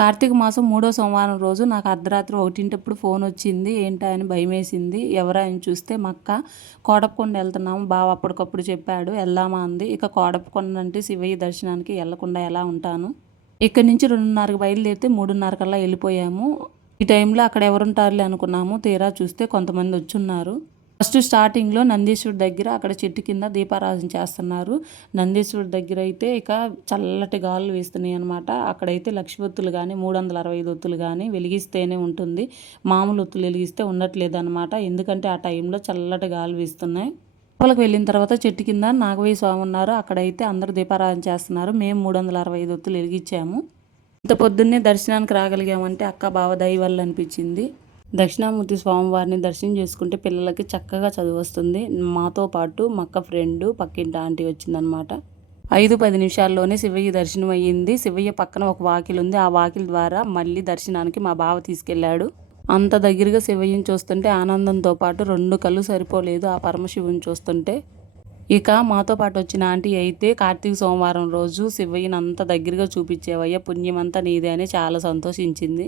కార్తీక మాసం మూడో సోమవారం రోజు నాకు అర్ధరాత్రి ఒకటింటప్పుడు ఫోన్ వచ్చింది. ఏంటా అని భయమేసింది. ఎవరా అని చూస్తే మక్క కోడపకొండ వెళ్తున్నాము. బావ అప్పటికప్పుడు చెప్పాడు. వెళ్దామా అంది. ఇక కోడపకొండ అంటే శివయ్య దర్శనానికి వెళ్ళకుండా ఎలా ఉంటాను? ఇక్కడి నుంచి రెండున్నరకు బయలుదేరితే మూడున్నర కల్లా వెళ్ళిపోయాము. ఈ టైంలో అక్కడ ఎవరుంటారులే అనుకున్నాము. తీరా చూస్తే కొంతమంది వచ్చున్నారు. ఫస్ట్ స్టార్టింగ్లో నందీశ్వరుడు దగ్గర అక్కడ చెట్టు కింద దీపారాధన చేస్తున్నారు. నందీశ్వరుడు దగ్గర అయితే ఇక చల్లటి గాలులు వేస్తున్నాయి అనమాట అక్కడైతే లక్షవత్తులు కానీ మూడు వందల అరవై ఐదు ఒత్తులు కానీ వెలిగిస్తేనే ఉంటుంది. మామూలు ఒత్తులు వెలిగిస్తే ఉండట్లేదు అనమాట ఎందుకంటే ఆ టైంలో చల్లటి గాలు వేస్తున్నాయి. లోపలికి వెళ్ళిన తర్వాత చెట్టు కింద నాగవయ్య స్వామి ఉన్నారు. అక్కడైతే అందరూ దీపారాధన చేస్తున్నారు. మేము మూడు వందల అరవై ఐదు ఒత్తులు వెలిగించాము. ఇంత పొద్దున్నే దర్శనానికి రాగలిగామంటే అక్క బావ దయ వల్ల అనిపించింది. దక్షిణామూర్తి స్వామివారిని దర్శనం చేసుకుంటే పిల్లలకి చక్కగా చదువు వస్తుంది. మాతో పాటు మక్క ఫ్రెండ్ పక్కింటి ఆంటీ వచ్చిందనమాట ఐదు పది నిమిషాల్లోనే శివయ్య దర్శనం అయ్యింది. శివయ్య పక్కన ఒక వాకిల్ ఉంది. ఆ వాకిల్ ద్వారా మళ్ళీ దర్శనానికి మా బావ తీసుకెళ్ళాడు. అంత దగ్గరగా శివయ్యని చూస్తుంటే ఆనందంతో పాటు రెండు కళ్ళు సరిపోలేదు ఆ పరమశివుని చూస్తుంటే. ఇక మాతో పాటు వచ్చిన ఆంటీ అయితే కార్తీక సోమవారం రోజు శివయ్యని అంత దగ్గరగా చూపించేవయ్య పుణ్యమంతా నీదే అని చాలా సంతోషించింది.